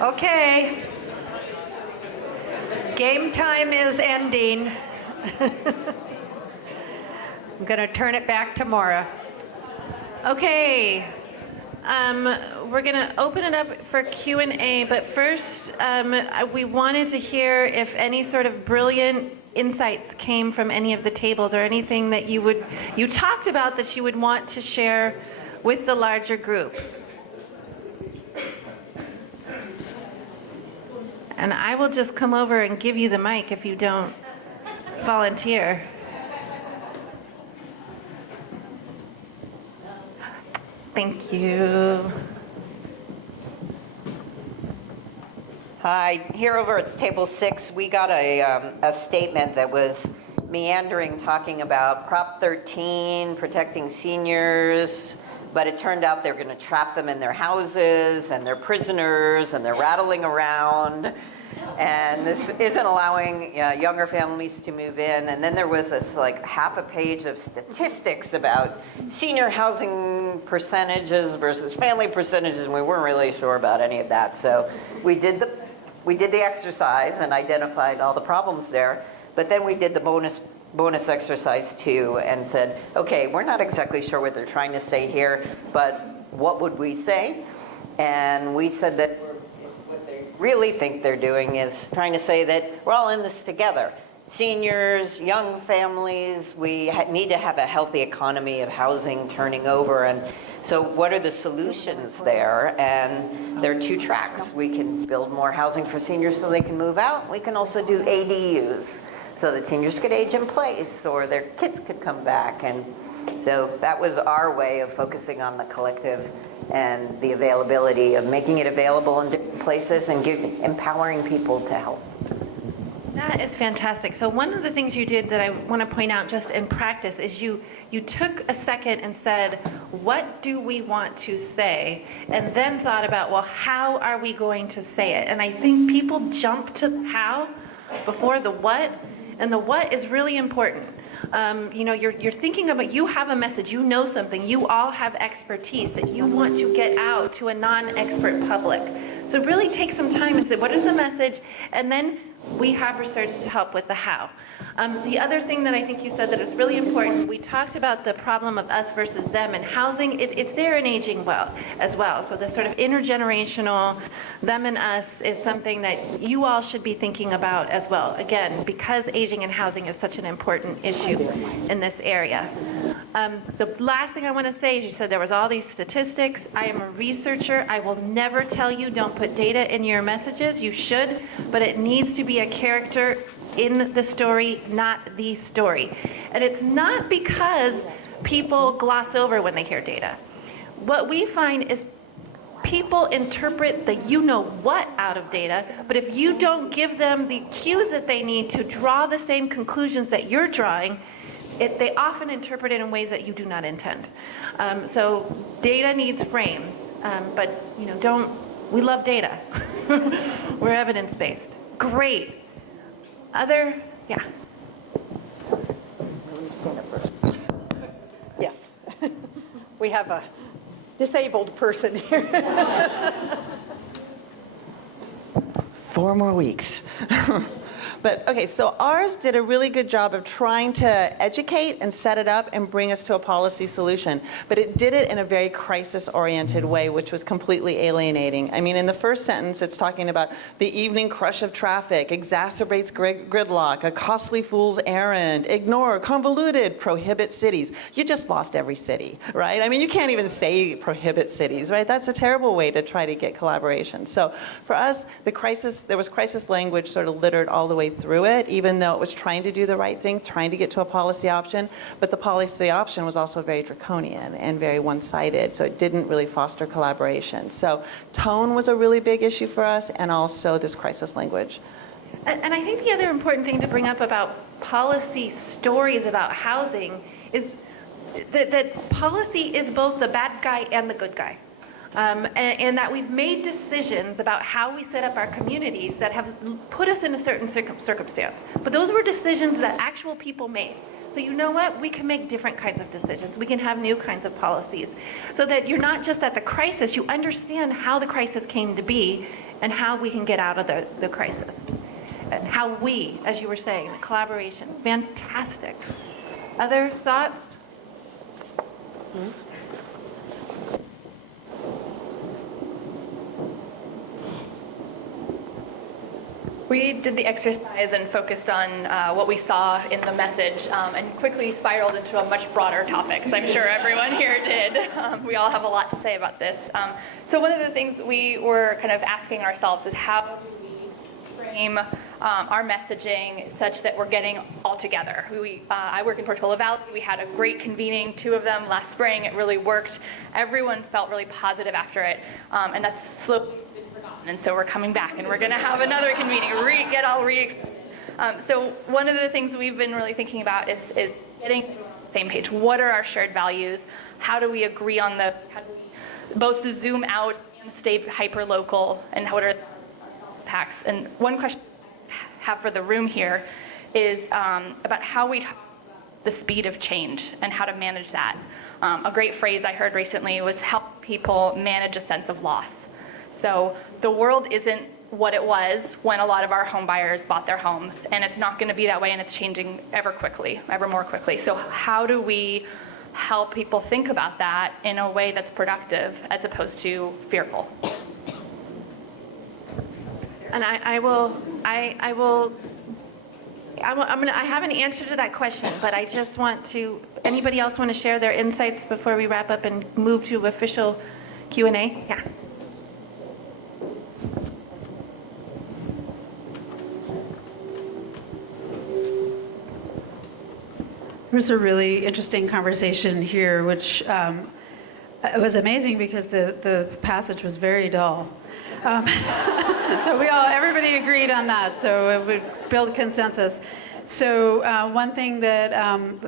Okay. Game time is ending. I'm going to turn it back to Maura. Okay. We're going to open it up for Q&A, but first we wanted to hear if any sort of brilliant insights came from any of the tables or anything that you talked about that you would want to share with the larger group. And I will just come over and give you the mic if you don't volunteer. Thank you. Hi, here over at table 6, we got a statement that was meandering, talking about Prop 13, protecting seniors, but it turned out they're going to trap them in their houses, and they're prisoners, and they're rattling around, and this isn't allowing younger families to move in. And then there was this like half a page of statistics about senior housing percentages versus family percentages, and we weren't really sure about any of that. So we did the exercise and identified all the problems there, but then we did the bonus exercise too and said, okay, we're not exactly sure what they're trying to say here, but what would we say? And we said that what they really think they're doing is trying to say that we're all in this together. Seniors, young families, we need to have a healthy economy of housing turning over. And so what are the solutions there? And there are 2 tracks. We can build more housing for seniors so they can move out. We can also do ADUs so that seniors could age in place or their kids could come back. And so that was our way of focusing on the collective and the availability of making it available in different places and empowering people to help. That is fantastic. So one of the things you did that I want to point out just in practice is you took a second and said, what do we want to say? And then thought about, well, how are we going to say it? And I think people jump to how before the what, and the what is really important. You're thinking about, you have a message, you know something, you all have expertise that you want to get out to a non-expert public. So really take some time and say, what is the message? And then we have research to help with the how. The other thing that I think you said that is really important, we talked about the problem of us versus them, and housing, it's there in aging well as well. So this sort of intergenerational them and us is something that you all should be thinking about as well. Again, because aging and housing is such an important issue in this area. The last thing I want to say is you said there was all these statistics. I am a researcher. I will never tell you don't put data in your messages. You should, but it needs to be a character in the story, not the story. And it's not because people gloss over when they hear data. What we find is people interpret the you-know-what out of data, but if you don't give them the cues that they need to draw the same conclusions that you're drawing, they often interpret it in ways that you do not intend. So data needs frames, but we love data. We're evidence-based. Great. Yeah. Stand up first. Yes. We have a disabled person here. 4 more weeks. But okay, so ours did a really good job of trying to educate and set it up and bring us to a policy solution. But it did it in a very crisis-oriented way, which was completely alienating. I mean, in the first sentence, it's talking about the evening crush of traffic, exacerbates gridlock, a costly fool's errand, ignore, convoluted, prohibit cities. You just lost every city, right? I mean, you can't even say prohibit cities, right? That's a terrible way to try to get collaboration. So for us, there was crisis language sort of littered all the way through it, even though it was trying to do the right thing, trying to get to a policy option. But the policy option was also very draconian and very one-sided, so it didn't really foster collaboration. So tone was a really big issue for us, and also this crisis language. And I think the other important thing to bring up about policy stories about housing is that policy is both the bad guy and the good guy. And that we've made decisions about how we set up our communities that have put us in a certain circumstance. But those were decisions that actual people made. So you know what? We can make different kinds of decisions. We can have new kinds of policies. So that you're not just at the crisis, you understand how the crisis came to be, and how we can get out of the crisis. And how we, as you were saying, the collaboration, fantastic. Other thoughts? We did the exercise and focused on what we saw in the message and quickly spiraled into a much broader topic, as I'm sure everyone here did. We all have a lot to say about this. So one of the things we were kind of asking ourselves is how do we frame our messaging such that we're getting all together. I work in Portola Valley. We had a great convening, 2 of them last spring. It really worked. Everyone felt really positive after it, and that's slowly been forgotten. And so we're coming back, and we're going to have another convening, get all re-excited. So one of the things we've been really thinking about is getting on the same page. What are our shared values? How do we agree on how do we both zoom out and stay hyper-local, and what are the impacts? And one question have for the room here is about how we talk about the speed of change and how to manage that. A great phrase I heard recently was help people manage a sense of loss. So the world isn't what it was when a lot of our home buyers bought their homes, and it's not going to be that way, and it's changing ever more quickly. So how do we help people think about that in a way that's productive as opposed to fearful? And I have an answer to that question, but I just want to, anybody else want to share their insights before we wrap up and move to official Q&A? Yeah. There was a really interesting conversation here, which it was amazing because the passage was very dull. So everybody agreed on that, so it would build consensus. So one thing that,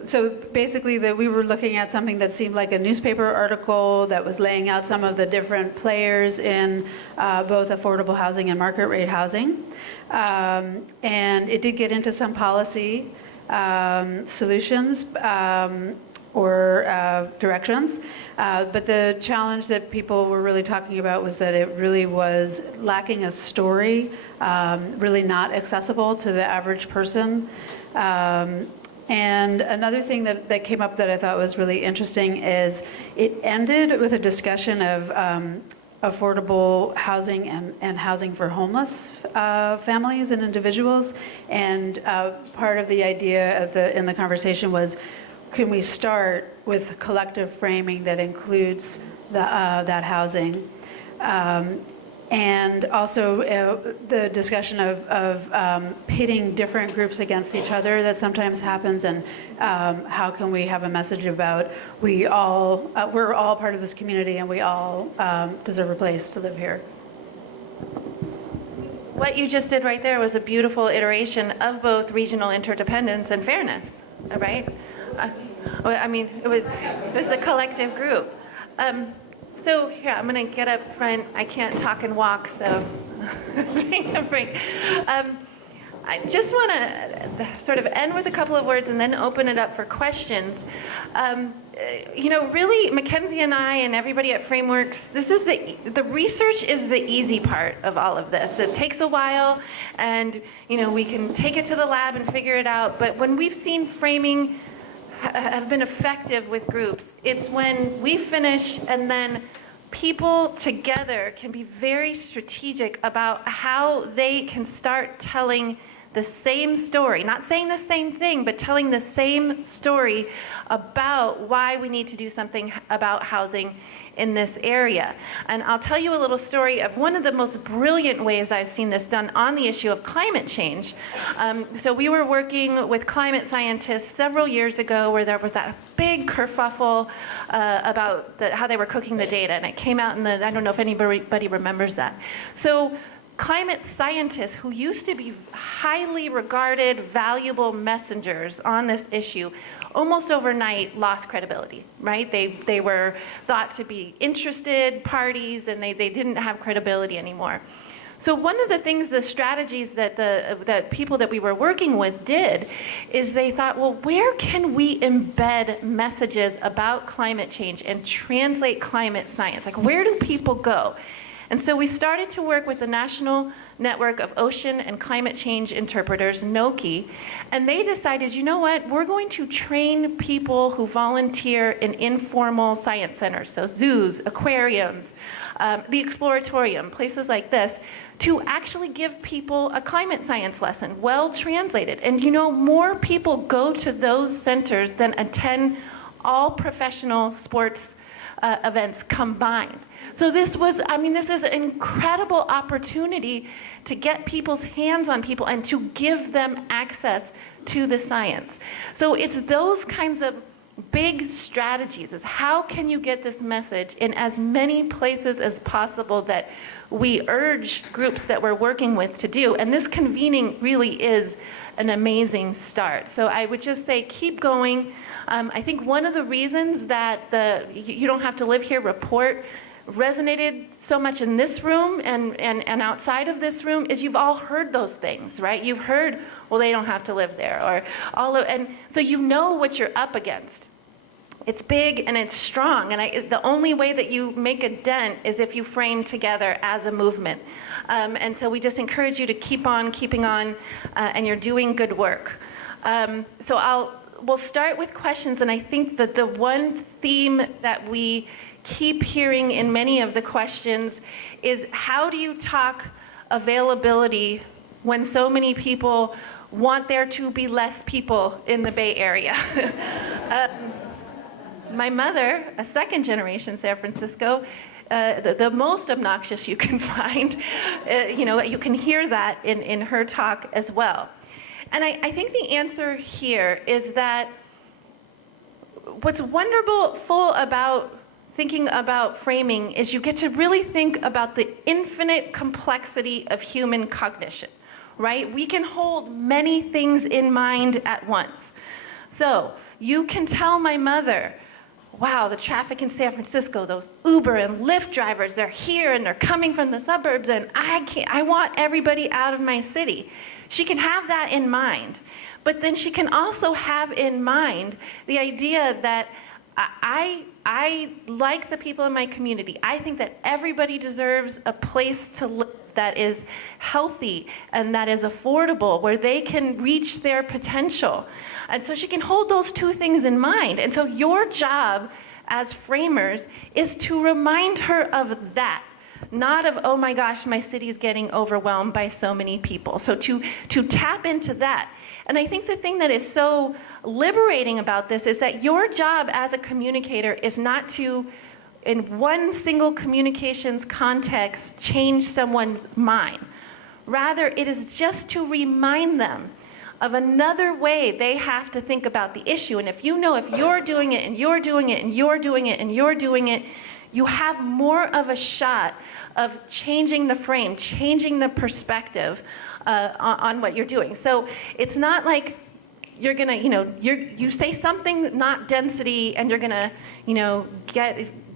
so basically that we were looking at something that seemed like a newspaper article that was laying out some of the different players in both affordable housing and market rate housing. And it did get into some policy solutions or directions. But the challenge that people were really talking about was that it really was lacking a story, really not accessible to the average person. And another thing that came up that I thought was really interesting is it ended with a discussion of affordable housing and housing for homeless families and individuals. And part of the idea in the conversation was, can we start with collective framing that includes that housing? And also the discussion of pitting different groups against each other that sometimes happens, and how can we have a message about we're all part of this community and we all deserve a place to live here. What you just did right there was a beautiful iteration of both regional interdependence and fairness, right? I mean, it was the collective group. So here, I'm going to get up front. I can't talk and walk, so take a break. I just want to sort of end with a couple of words and then open it up for questions. Really, Mackenzie and I and everybody at Frameworks, this is the research is the easy part of all of this. It takes a while, and we can take it to the lab and figure it out. But when we've seen framing have been effective with groups, it's when we finish and then people together can be very strategic about how they can start telling the same story, not saying the same thing, but telling the same story about why we need to do something about housing in this area. And I'll tell you a little story of one of the most brilliant ways I've seen this done on the issue of climate change. So we were working with climate scientists several years ago where there was that big kerfuffle about how they were cooking the data, and it came out I don't know if anybody remembers that. So climate scientists who used to be highly regarded, valuable messengers on this issue almost overnight lost credibility, right? They were thought to be interested parties, and they didn't have credibility anymore. So one of the things, the strategies that people that we were working with did is they thought, well, where can we embed messages about climate change and translate climate science? Like, where do people go? And so we started to work with the National Network of Ocean and Climate Change Interpreters, NOCI, and they decided, you know what, we're going to train people who volunteer in informal science centers, so zoos, aquariums, the exploratorium, places like this, to actually give people a climate science lesson, well translated. And you know, more people go to those centers than attend all professional sports events combined. So this is an incredible opportunity to get people's hands on people and to give them access to the science. So it's those kinds of big strategies, is how can you get this message in as many places as possible that we urge groups that we're working with to do. And this convening really is an amazing start. So I would just say keep going. I think one of the reasons that the You Don't Have to Live Here report resonated so much in this room and outside of this room is you've all heard those things, right? You've heard, well, they don't have to live there, or and so you know what you're up against. It's big and it's strong, and the only way that you make a dent is if you frame together as a movement. And so we just encourage you to keep on keeping on, and you're doing good work. We'll start with questions, and I think that the one theme that we keep hearing in many of the questions is how do you talk availability when so many people want there to be less people in the Bay Area? My mother, a second generation San Francisco, the most obnoxious you can find, you can hear that in her talk as well. And I think the answer here is that what's wonderful about thinking about framing is you get to really think about the infinite complexity of human cognition, right? We can hold many things in mind at once. So you can tell my mother, wow, the traffic in San Francisco, those Uber and Lyft drivers, they're here and they're coming from the suburbs, and I want everybody out of my city. She can have that in mind. But then she can also have in mind the idea that I like the people in my community. I think that everybody deserves a place to live that is healthy and that is affordable, where they can reach their potential. And so she can hold those two things in mind. And so your job as framers is to remind her of that, not of, oh my gosh, my city is getting overwhelmed by so many people. So to tap into that. And I think the thing that is so liberating about this is that your job as a communicator is not to, in one single communications context, change someone's mind. Rather, it is just to remind them of another way they have to think about the issue. And if you know if you're doing it and you're doing it and you're doing it and you're doing it, you have more of a shot of changing the frame, changing the perspective on what you're doing. So it's not like you're gonna, you say something not density and you're gonna,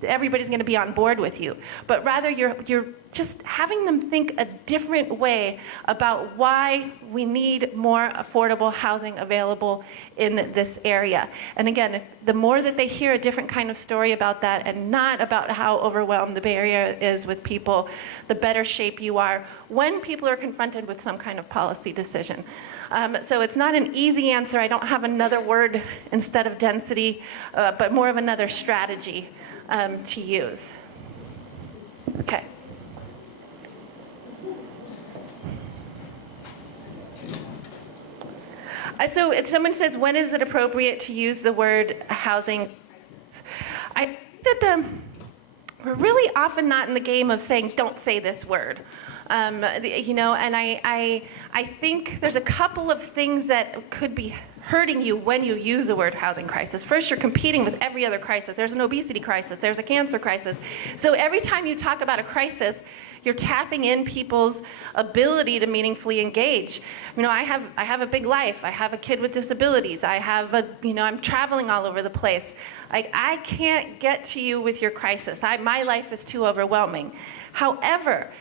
everybody's gonna be on board with you. But rather you're just having them think a different way about why we need more affordable housing available in this area. And again, the more that they hear a different kind of story about that and not about how overwhelmed the Bay Area is with people, the better shape you are when people are confronted with some kind of policy decision. So it's not an easy answer. I don't have another word instead of density, but more of another strategy to use. Okay. So if someone says, when is it appropriate to use the word housing crisis? I think that we're really often not in the game of saying, don't say this word. And I think there's a couple of things that could be hurting you when you use the word housing crisis. First, you're competing with every other crisis. There's an obesity crisis, there's a cancer crisis. So every time you talk about a crisis, you're tapping in people's ability to meaningfully engage. I have a big life. I have a kid with disabilities. I'm traveling all over the place. I can't get to you with your crisis. My life is too overwhelming. However,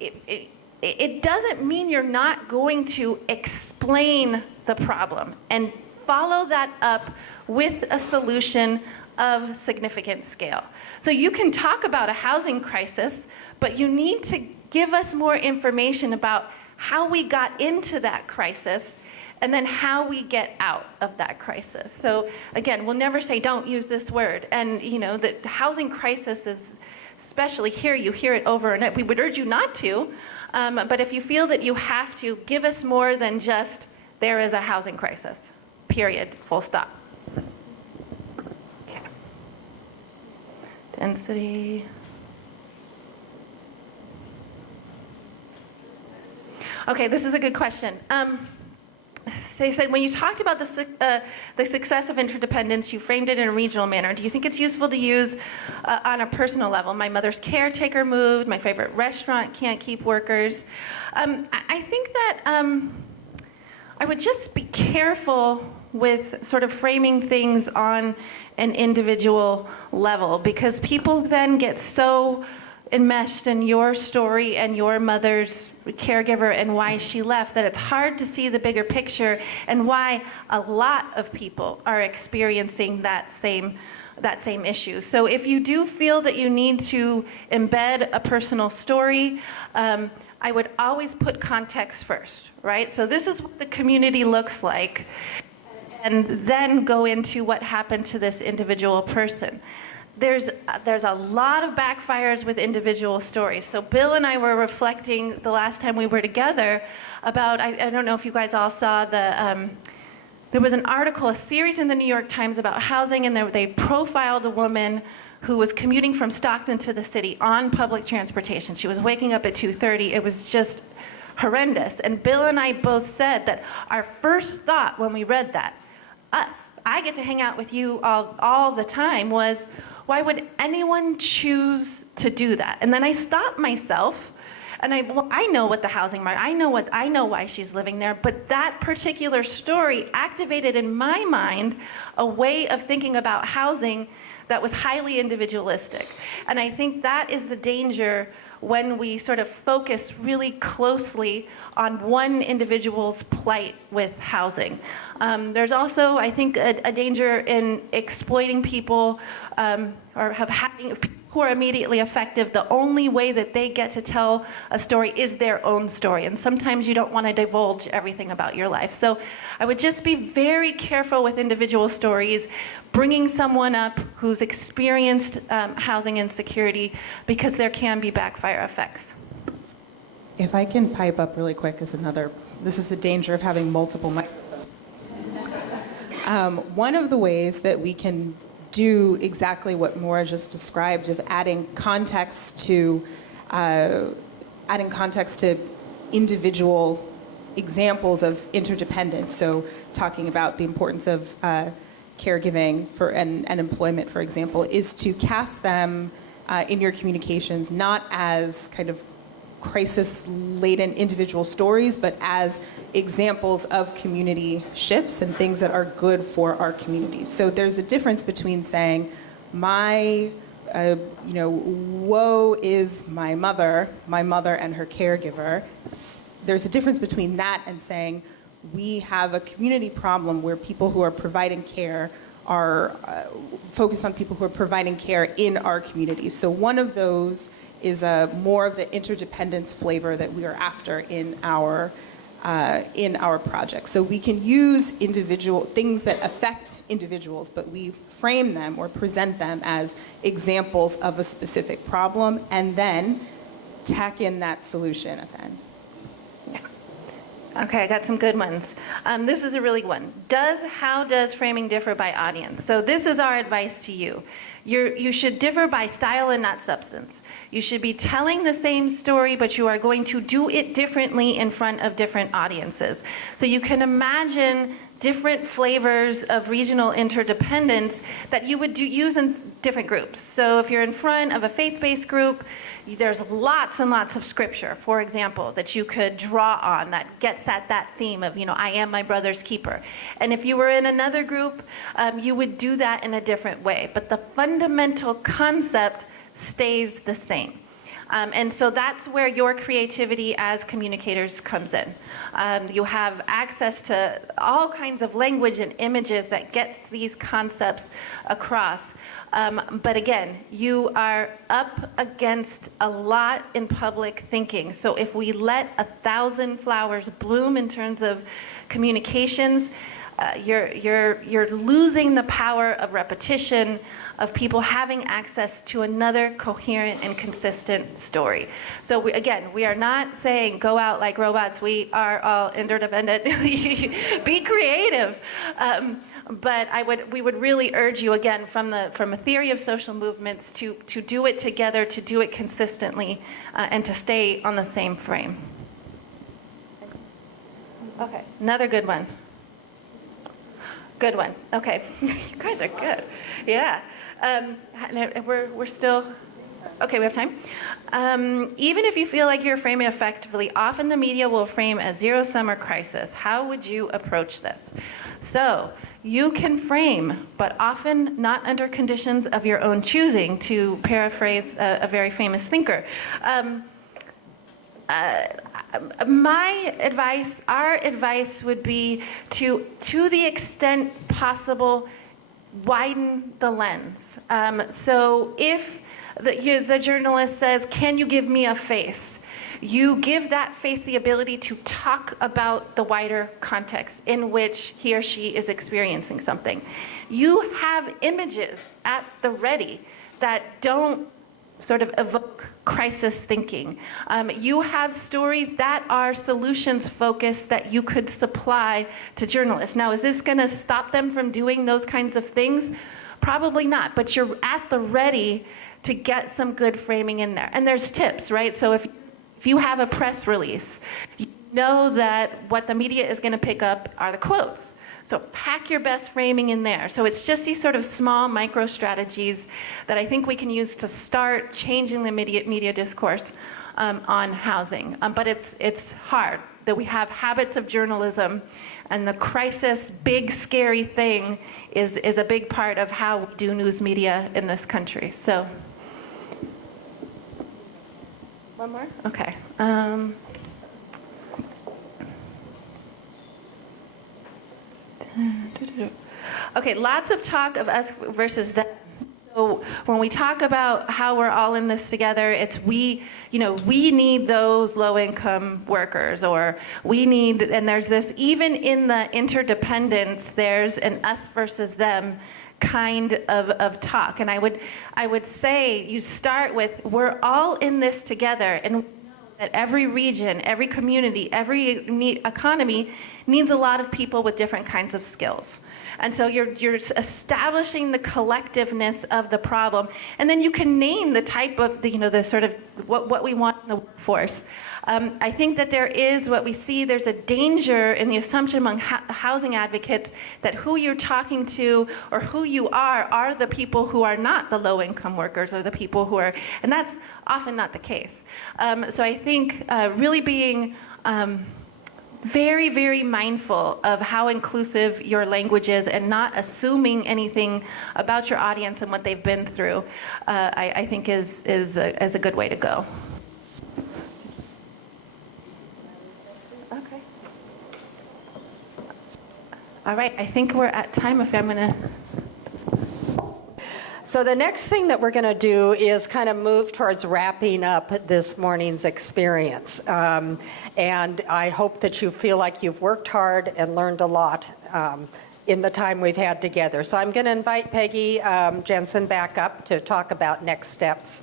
it doesn't mean you're not going to explain the problem and follow that up with a solution of significant scale. So you can talk about a housing crisis, but you need to give us more information about how we got into that crisis and then how we get out of that crisis. So again, we'll never say don't use this word. And the housing crisis is, especially here, you hear it over, and we would urge you not to, but if you feel that you have to, give us more than just there is a housing crisis, period, full stop. Okay. Density. Okay, this is a good question. So you said, when you talked about the success of interdependence, you framed it in a regional manner. Do you think it's useful to use on a personal level? My mother's caretaker moved, my favorite restaurant can't keep workers. I think that I would just be careful with sort of framing things on an individual level, because people then get so enmeshed in your story and your mother's caregiver and why she left that it's hard to see the bigger picture and why a lot of people are experiencing that same issue. So if you do feel that you need to embed a personal story, I would always put context first, right? So this is what the community looks like, and then go into what happened to this individual person. There's a lot of backfires with individual stories. So Bill and I were reflecting the last time we were together about, I don't know if you guys all saw there was an article, a series in the New York Times about housing, and they profiled a woman who was commuting from Stockton to the city on public transportation. She was waking up at 2:30. It was just horrendous. And Bill and I both said that our first thought when we read that, I get to hang out with you all the time, was, why would anyone choose to do that? And then I stopped myself, and I know what the housing market, I know why she's living there, but that particular story activated in my mind a way of thinking about housing that was highly individualistic. And I think that is the danger when we sort of focus really closely on one individual's plight with housing. There's also, I think, a danger in exploiting people or having people who are immediately effective. The only way that they get to tell a story is their own story. And sometimes you don't want to divulge everything about your life. So I would just be very careful with individual stories, bringing someone up who's experienced housing insecurity, because there can be backfire effects. If I can pipe up really quick this is the danger of having multiple microphones. One of the ways that we can do exactly what Maura just described, of adding context to individual examples of interdependence, so talking about the importance of caregiving and employment, for example, is to cast them in your communications not as kind of crisis-laden individual stories, but as examples of community shifts and things that are good for our communities. So there's a difference between saying, woe is my mother and her caregiver. There's a difference between that and saying, we have a community problem where people who are providing care are focused on people who are providing care in our communities. So one of those is more of the interdependence flavor that we are after in our project. So we can use individual things that affect individuals, but we frame them or present them as examples of a specific problem, and then tack in that solution at the end. Okay, I got some good ones. This is a really good one. How does framing differ by audience? So this is our advice to you. You should differ by style and not substance. You should be telling the same story, but you are going to do it differently in front of different audiences. So you can imagine different flavors of regional interdependence that you would use in different groups. So if you're in front of a faith-based group, there's lots and lots of scripture, for example, that you could draw on that gets at that theme of, I am my brother's keeper. And if you were in another group, you would do that in a different way. But the fundamental concept stays the same. And so that's where your creativity as communicators comes in. You have access to all kinds of language and images that gets these concepts across. But again, you are up against a lot in public thinking. So if we let 1,000 flowers bloom in terms of communications, you're losing the power of repetition, of people having access to another coherent and consistent story. So we are not saying go out like robots. We are all interdependent. Be creative. But we would really urge you, again, from a theory of social movements, to do it together, to do it consistently, and to stay on the same frame. Okay, another good one. Good one. Okay, you guys are good. Yeah, we're still. Okay, we have time. Even if you feel like you're framing effectively, often the media will frame a zero-sum or crisis. How would you approach this? So you can frame, but often not under conditions of your own choosing, to paraphrase a very famous thinker. My advice, our advice would be to the extent possible, widen the lens. So if the journalist says, can you give me a face? You give that face the ability to talk about the wider context in which he or she is experiencing something. You have images at the ready that don't sort of evoke crisis thinking. You have stories that are solutions focused that you could supply to journalists. Now, is this going to stop them from doing those kinds of things? Probably not, but you're at the ready to get some good framing in there. And there's tips, right? So if you have a press release, you know that what the media is going to pick up are the quotes. So pack your best framing in there. So it's just these sort of small micro strategies that I think we can use to start changing the media discourse on housing. But it's hard that we have habits of journalism, and the crisis, big scary thing is a big part of how we do news media in this country. So. One more? Okay. Okay, lots of talk of us versus them. So when we talk about how we're all in this together, it's we need those low-income workers, or we need, and there's this, even in the interdependence, there's an us versus them kind of talk. And I would say you start with, we're all in this together, and we know that every region, every community, every economy needs a lot of people with different kinds of skills. And so you're establishing the collectiveness of the problem, and then you can name the type of the sort of what we want in the workforce. I think that there's a danger in the assumption among housing advocates that who you're talking to or who you are the people who are not the low-income workers, or the people who are, and that's often not the case. So I think really being very, very mindful of how inclusive your language is, and not assuming anything about your audience and what they've been through, I think is a good way to go. Okay. All right, I think we're at time if I'm gonna. So the next thing that we're going to do is kind of move towards wrapping up this morning's experience. And I hope that you feel like you've worked hard and learned a lot in the time we've had together. So I'm going to invite Peggy Jensen back up to talk about next steps.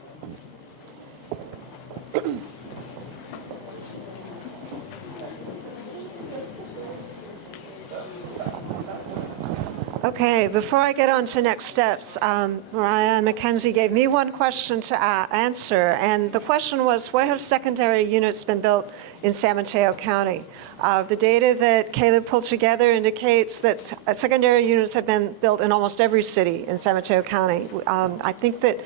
Okay, before I get on to next steps, Mariah and Mackenzie gave me one question to answer, and the question was, where have secondary units been built in San Mateo County? The data that Caleb pulled together indicates that secondary units have been built in almost every city in San Mateo County. I think that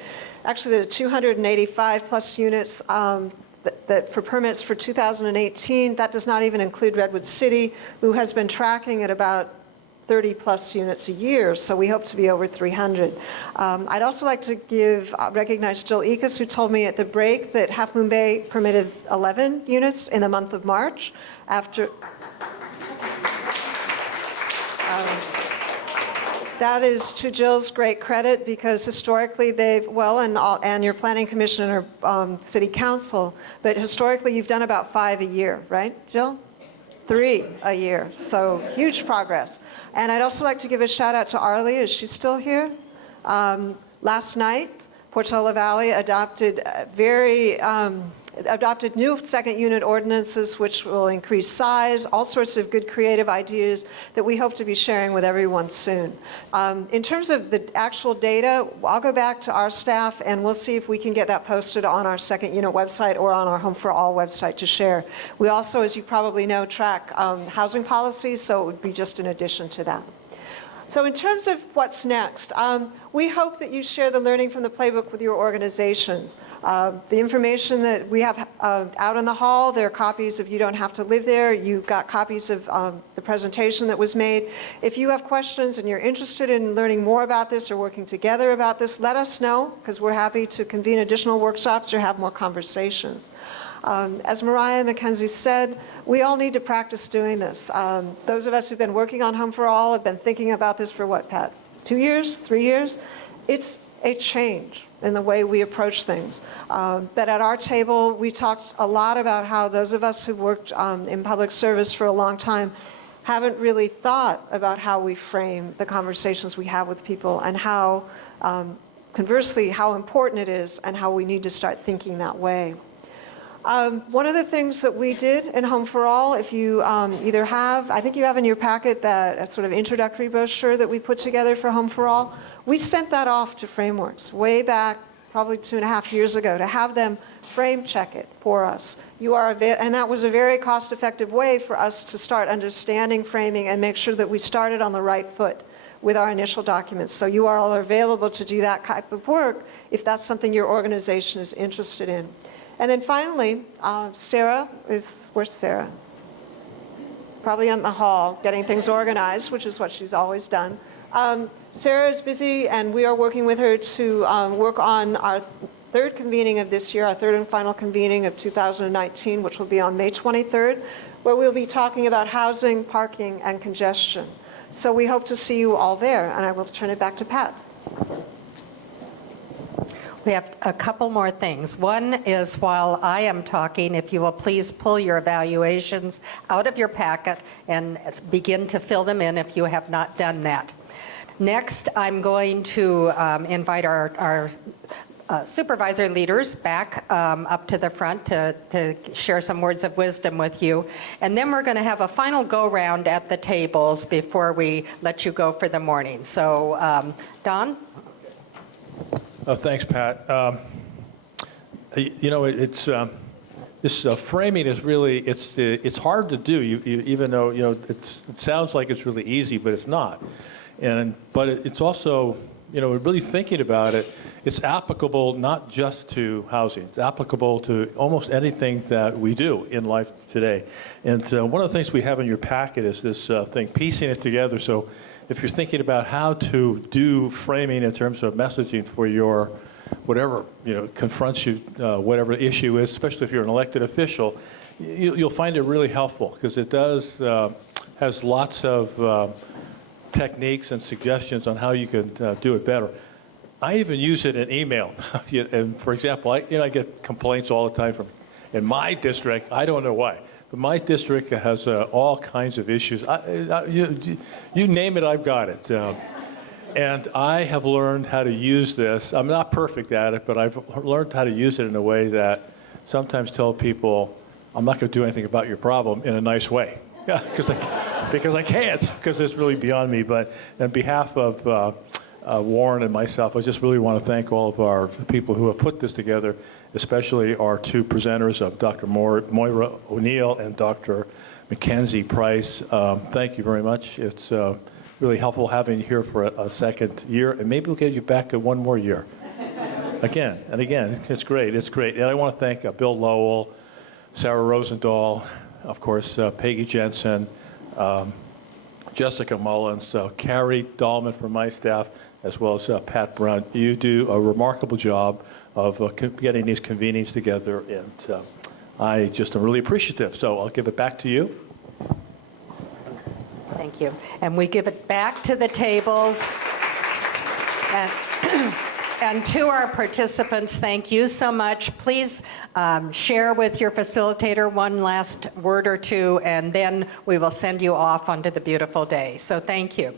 actually the 285 plus units that for permits for 2018, that does not even include Redwood City, who has been tracking at about 30-plus units a year, so we hope to be over 300. I'd also like to recognize Jill Ekus, who told me at the break that Half Moon Bay permitted 11 units in the month of March after... That is to Jill's great credit, because historically and your planning commission or city council, but historically you've done about 5 a year, right, Jill? 3 a year, so huge progress. And I'd also like to give a shout out to Arlie. Is she still here? Last night, Portola Valley adopted new second unit ordinances which will increase size, all sorts of good creative ideas that we hope to be sharing with everyone soon. In terms of the actual data, I'll go back to our staff and we'll see if we can get that posted on our second unit website or on our Home for All website to share. We also, as you probably know, track housing policies, so it would be just in addition to that. So in terms of what's next, we hope that you share the learning from the playbook with your organizations. The information that we have out in the hall, there are copies of You Don't Have to Live There. You've got copies of the presentation that was made. If you have questions and you're interested in learning more about this or working together about this, let us know, because we're happy to convene additional workshops or have more conversations. As Mariah Mackenzie said, we all need to practice doing this. Those of us who've been working on Home for All have been thinking about this for what, Pat? 2 years, 3 years? It's a change in the way we approach things. But at our table, we talked a lot about how those of us who've worked in public service for a long time haven't really thought about how we frame the conversations we have with people and how, conversely, how important it is and how we need to start thinking that way. One of the things that we did in Home for All, if you either have, I think you have in your packet that sort of introductory brochure that we put together for Home for All, we sent that off to Frameworks way back, probably 2.5 years ago, to have them frame check it for us. And that was a very cost-effective way for us to start understanding framing and make sure that we started on the right foot with our initial documents. So you are all available to do that type of work if that's something your organization is interested in. And then finally, where's Sarah? Probably in the hall, getting things organized, which is what she's always done. Sarah is busy, and we are working with her to work on our third convening of this year, our third and final convening of 2019, which will be on May 23rd, where we'll be talking about housing, parking, and congestion. So we hope to see you all there, and I will turn it back to Pat. We have a couple more things. One is, while I am talking, if you will please pull your evaluations out of your packet and begin to fill them in if you have not done that. Next, I'm going to invite our supervisor leaders back up to the front to share some words of wisdom with you. And then we're going to have a final go-round at the tables before we let you go for the morning. So, Don? Thanks, Pat. This framing is really, it's hard to do, even though, it sounds like it's really easy, but it's not. But it's also, really thinking about it, it's applicable not just to housing. It's applicable to almost anything that we do in life today. And one of the things we have in your packet is this thing, piecing it together. So if you're thinking about how to do framing in terms of messaging for your whatever confronts you, whatever the issue is, especially if you're an elected official, you'll find it really helpful, because it has lots of techniques and suggestions on how you can do it better. I even use it in email. And for example, I get complaints all the time in my district. I don't know why. But my district has all kinds of issues. You name it, I've got it. And I have learned how to use this. I'm not perfect at it, but I've learned how to use it in a way that sometimes tell people, I'm not going to do anything about your problem in a nice way. Yeah, because I can't, because it's really beyond me. But on behalf of Warren and myself, I just really want to thank all of our people who have put this together, especially our two presenters, of Dr. Moira O'Neill and Dr. Mackenzie Price. Thank you very much. It's really helpful having you here for a second year, and maybe we'll get you back in one more year. Again and again. It's great. It's great. And I want to thank Bill Lowell, Sarah Rosendahl, of course, Peggy Jensen, Jessica Mullins, Carrie Dahlman from my staff, as well as Pat Brown. You do a remarkable job of getting these convenings together, and I just am really appreciative. So I'll give it back to you. Thank you. And we give it back to the tables. And to our participants, thank you so much. Please share with your facilitator one last word or two, and then we will send you off onto the beautiful day. So thank you.